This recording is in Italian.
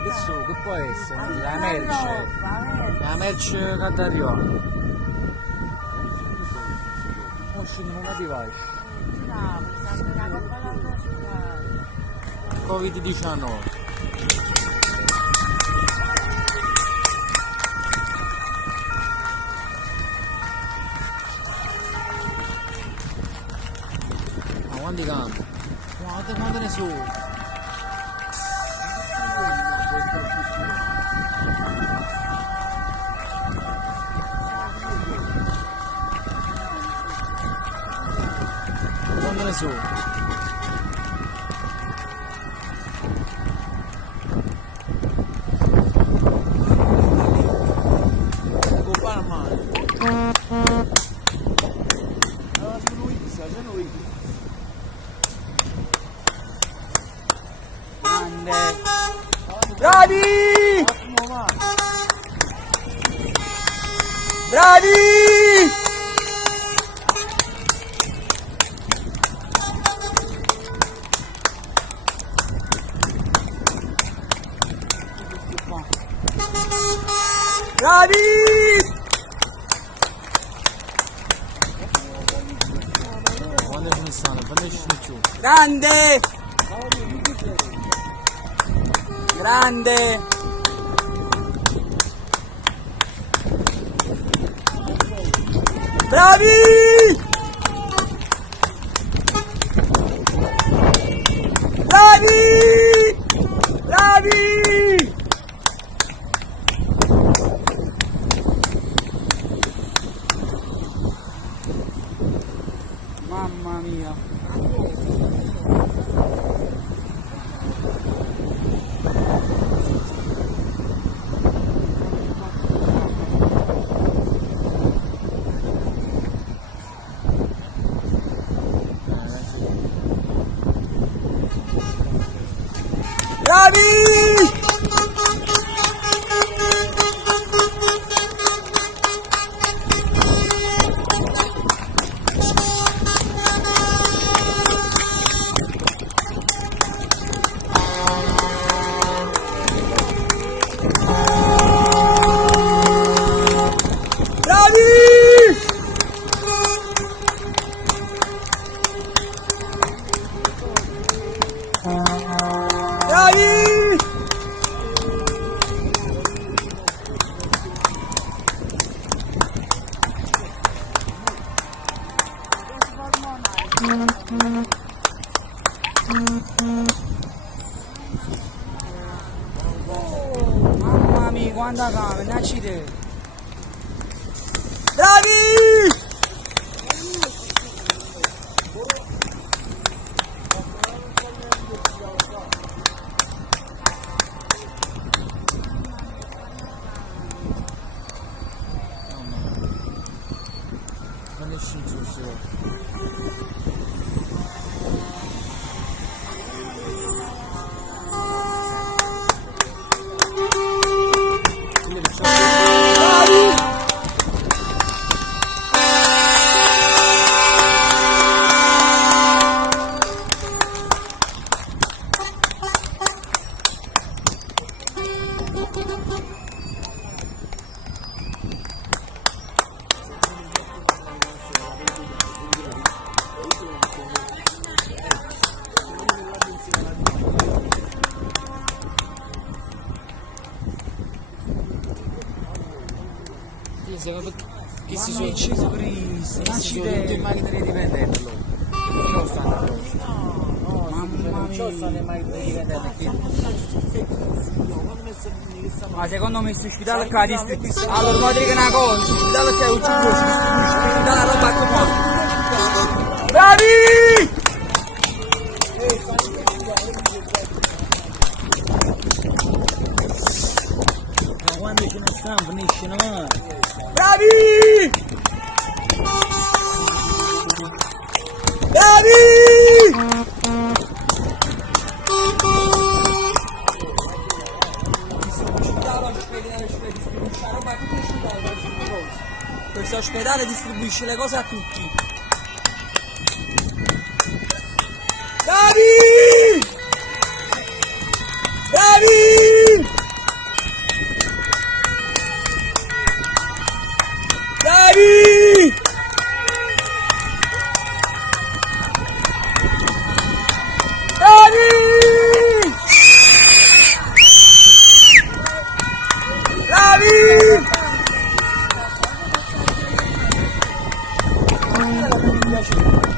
No, che può essere? La merce che arriva. Non scendono una vai. Covid-19. Quanti campi? Quante ne sono? Quante ne sono? Bravi! Bravi! Bravi! Quando ce ne stanno? Quando ci sono più? Grande! Grande! Bravi! Bravi! Bravi! Mamma mia! Bravi! Bravi! Mamma mia, quanta cava, ne accidente! Bravi! Non è scinto solo. Che si sono ucciso Cristo, tutte in macchina di venderlo. Non stanno mamma mia. Ma secondo me sto ospedale qua distribuisce. Allora vuoi dire che una cosa, sto ospedale che è un cibo, si distribuisce tutta la roba come. Bravi! Ma quando ce ne stanno finisce, no? Bravi! Bravi! Questo ospedale distribuisce le cose a tutti. Bravi! Bravi! piacere.